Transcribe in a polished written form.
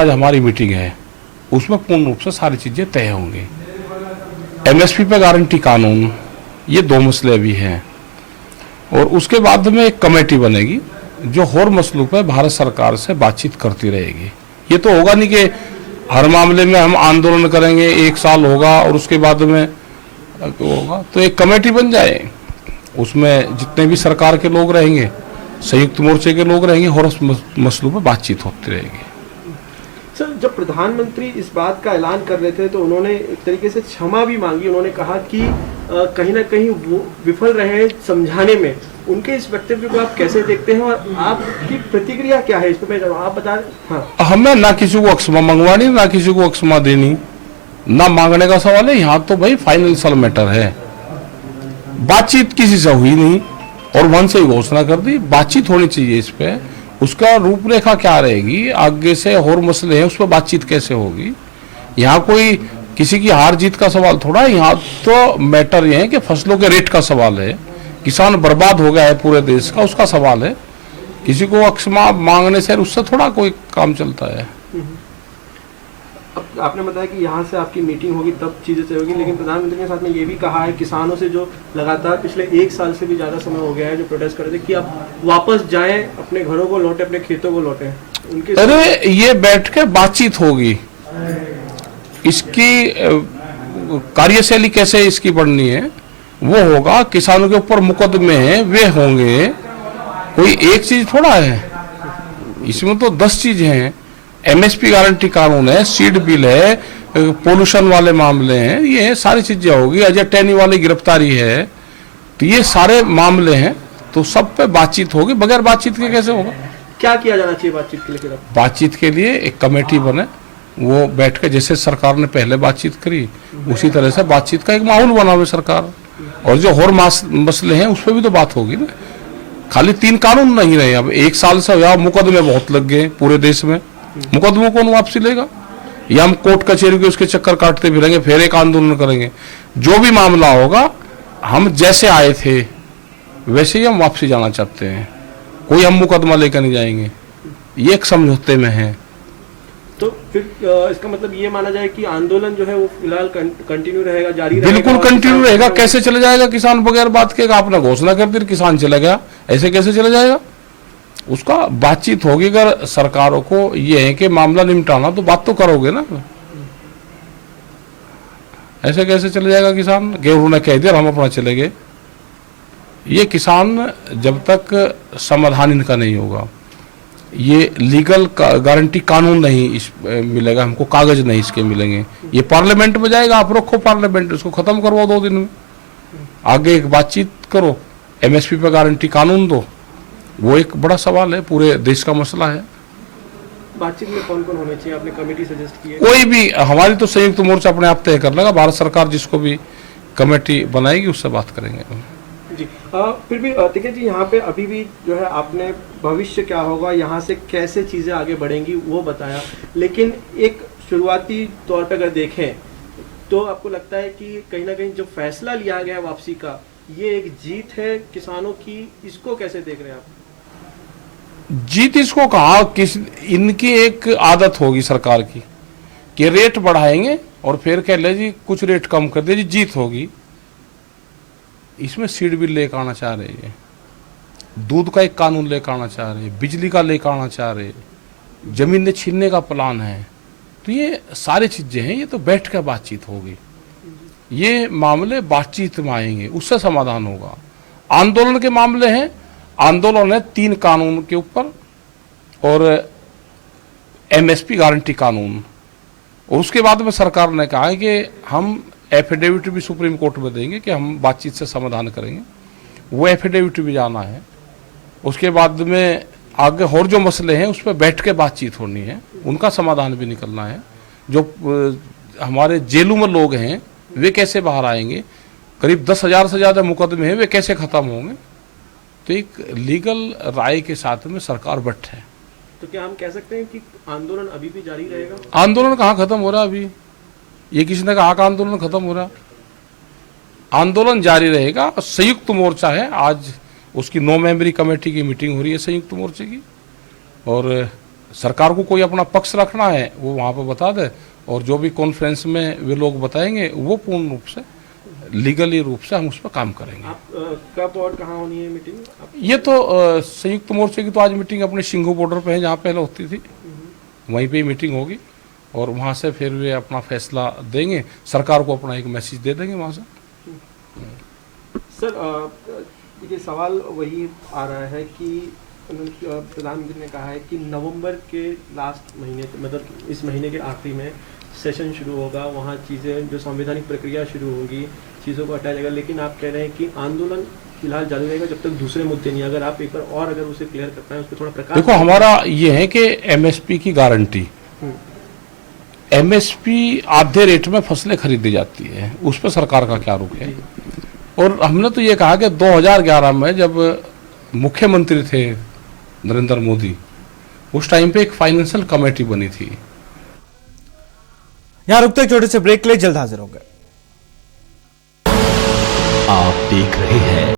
आज हमारी मीटिंग है, उसमें पूर्ण रूप से सारी चीज़ें तय होंगी। एमएसपी पे गारंटी कानून, ये दो मसले भी हैं, और उसके बाद में एक कमेटी बनेगी जो हर मसलों पे भारत सरकार से बातचीत करती रहेगी। ये तो होगा नहीं कि हर मामले में हम आंदोलन करेंगे, 1 साल होगा और उसके बाद में होगा। तो एक कमेटी बन जाए, उसमें जितने भी सरकार के लोग रहेंगे, संयुक्त मोर्चे के लोग रहेंगे, हर मसलों पे बातचीत होती रहेगी। सर, जब प्रधानमंत्री इस बात का ऐलान कर रहे थे तो उन्होंने एक तरीके से क्षमा भी मांगी। उन्होंने कहा कि कहीं ना कहीं वो विफल रहे हैं समझाने में। उनके इस वक्तव्य को आप कैसे देखते हैं और आपकी प्रतिक्रिया क्या है इस पर, आप बता रहे? हाँ, हमें ना किसी को क्षमा मंगवानी, ना किसी को क्षमा देनी, ना मांगने का सवाल है। यहाँ तो भाई फाइनेंशियल मैटर है। बातचीत किसी से हुई नहीं और मन से ही घोषणा कर दी। बातचीत होनी चाहिए इस पे। उसका रूपरेखा क्या रहेगी, आगे से और मसले हैं, उस पर बातचीत कैसे होगी। यहाँ कोई किसी की हार जीत का सवाल थोड़ा है। यहाँ तो मैटर ये है कि फसलों के रेट का सवाल है, किसान बर्बाद हो गया है पूरे देश का, उसका सवाल है। किसी को क्षमा मांगने से उससे थोड़ा कोई काम चलता है। अब आपने बताया कि यहाँ से आपकी मीटिंग होगी तब चीजें सही होगी, लेकिन प्रधानमंत्री ने साथ में ये भी कहा है किसानों से जो लगातार पिछले 1 साल से भी ज्यादा समय हो गया है जो प्रोटेस्ट कर रहे थे कि आप वापस जाएं, अपने घरों को लौटे, अपने खेतों को लौटे। उनके अरे ये बैठ के बातचीत होगी, इसकी कार्यशैली कैसे इसकी बढ़नी है वो होगा। किसानों के ऊपर मुकदमे हैं, वे होंगे। कोई एक चीज थोड़ा है, इसमें तो 10 चीजें हैं। एमएसपी गारंटी कानून है, सीड बिल है, पोल्यूशन वाले मामले हैं, ये सारी चीजें होगी। अजय टैनी वाली गिरफ्तारी है, तो ये सारे मामले हैं। तो सब पे बातचीत होगी। बगैर बातचीत के कैसे होगा? क्या किया जाना चाहिए बातचीत के लिए? बातचीत के लिए एक कमेटी बने, वो बैठ के जैसे सरकार ने पहले बातचीत करी उसी तरह से बातचीत का एक माहौल बनावे सरकार। और जो और मसले हैं उस पर भी तो बात होगी ना। खाली 3 कानून नहीं रहे। अब 1 साल से हुआ, मुकदमे बहुत लग गए पूरे देश में। मुकदमों कौन वापसी लेगा? या हम कोर्ट कचहरी के उसके चक्कर काटते फिरेंगे, फिर एक आंदोलन करेंगे। जो भी मामला होगा, हम जैसे आए थे वैसे ही हम वापसी जाना चाहते हैं। कोई हम मुकदमा लेकर नहीं जाएंगे। ये एक समझौते में है। तो फिर इसका मतलब ये माना जाए कि आंदोलन जो है वो फिलहाल कंटिन्यू रहेगा, जारी रहेगा? बिल्कुल कंटिन्यू रहेगा। कैसे चले जाएगा किसान बगैर बात के? आपने घोषणा कर दी, किसान चला गया, ऐसे कैसे चले जाएगा? उसका बातचीत होगी। अगर सरकारों को ये है कि मामला निपटाना, तो बात तो करोगे ना। ऐसे कैसे चले जाएगा किसान? कि उन्होंने कह दिया हम अपना चले गए। ये किसान जब तक समाधान इनका नहीं होगा, ये लीगल गारंटी कानून नहीं इस मिलेगा, हमको कागज नहीं इसके मिलेंगे। ये पार्लियामेंट में जाएगा, आप रखो पार्लियामेंट, इसको खत्म करवाओ 2 दिन में। आगे एक बातचीत करो, एमएसपी पे गारंटी कानून दो। वो एक बड़ा सवाल है, पूरे देश का मसला है। बातचीत में कौन कौन होने चाहिए? आपने कमेटी सजेस्ट की है? कोई भी, हमारी तो संयुक्त मोर्चा अपने आप तय कर लेगा। भारत सरकार जिसको भी कमेटी बनाएगी उससे बात करेंगे जी। फिर भी देखिए जी, यहाँ पे अभी भी जो है आपने भविष्य क्या होगा, यहाँ से कैसे चीज़ें आगे बढ़ेंगी वो बताया, लेकिन एक शुरुआती तौर पर अगर देखें तो आपको लगता है कि कहीं ना कहीं जो फैसला लिया गया है वापसी का, ये एक जीत है किसानों की। इसको कैसे देख रहे हैं आप? जीत इसको कहा, इनकी एक आदत होगी सरकार की कि रेट बढ़ाएंगे और फिर कह ले जी कुछ रेट कम कर दे जी, जीत होगी। इसमें सीड बिल लेकर आना चाह रहे हैं, दूध का एक कानून लेकर आना चाह रहे हैं, बिजली का लेकर आना चाह रहे हैं, जमीन ने छीनने का प्लान है। तो ये सारी चीजें हैं, ये तो बैठ कर बातचीत होगी। ये मामले बातचीत में आएंगे, उससे समाधान होगा। आंदोलन के मामले हैं, आंदोलन है 3 कानून के ऊपर और एमएसपी गारंटी कानून। और उसके बाद में सरकार ने कहा है कि हम एफिडेविट भी सुप्रीम कोर्ट में देंगे कि हम बातचीत से समाधान करेंगे। वो एफिडेविट भी जाना है। उसके बाद में आगे और जो मसले हैं उस पर बैठ के बातचीत होनी है, उनका समाधान भी निकलना है। जो हमारे जेलों में लोग हैं वे कैसे बाहर आएंगे, करीब 10,000 से ज़्यादा मुकदमे हैं, वे कैसे ख़त्म होंगे। तो एक लीगल राय के साथ में सरकार बैठे है। तो क्या हम कह सकते हैं कि आंदोलन अभी भी जारी रहेगा? आंदोलन कहाँ खत्म हो रहा अभी? ये किसी ने कहा कि आंदोलन खत्म हो रहा? आंदोलन जारी रहेगा। संयुक्त मोर्चा है, आज उसकी 9 मेंबरी कमेटी की मीटिंग हो रही है संयुक्त मोर्चे की, और सरकार को कोई अपना पक्ष रखना है वो वहाँ पर बता दे, और जो भी कॉन्फ्रेंस में वे लोग बताएंगे वो पूर्ण रूप से लीगली रूप से हम उस पर काम करेंगे। आप कब और कहाँ होनी है मीटिंग? ये तो संयुक्त मोर्चे की तो आज मीटिंग अपने सिंघू बॉर्डर पे है, जहाँ पहले होती थी, वहीं पे ही मीटिंग होगी, और वहाँ से फिर वे अपना फैसला देंगे, सरकार को अपना एक मैसेज दे देंगे वहाँ से। सर देखिए सवाल वही आ रहा है कि प्रधानमंत्री ने कहा है कि नवंबर के लास्ट महीने, मतलब इस महीने के आखिरी में सेशन शुरू होगा, वहाँ चीज़ें जो संवैधानिक प्रक्रिया शुरू होगी, चीज़ों को हटाया जाएगा, लेकिन आप कह रहे हैं कि आंदोलन फिलहाल जारी रहेगा जब तक दूसरे मुद्दे नहीं। अगर आप एक बार और अगर उसे क्लियर कर पाएं, उस पर थोड़ा प्रकाश। देखो, हमारा ये है कि एमएसपी की गारंटी, एमएसपी आधे रेट में फसलें खरीदी जाती है, उस पर सरकार का क्या रुख है। और हमने तो ये कहा कि 2011 में जब मुख्यमंत्री थे नरेंद्र मोदी, उस टाइम पे एक फाइनेंशियल कमेटी बनी थी। यहां रुकते एक छोटे से ब्रेक के लिए, जल्द हाजिर होंगे। आप देख रहे हैं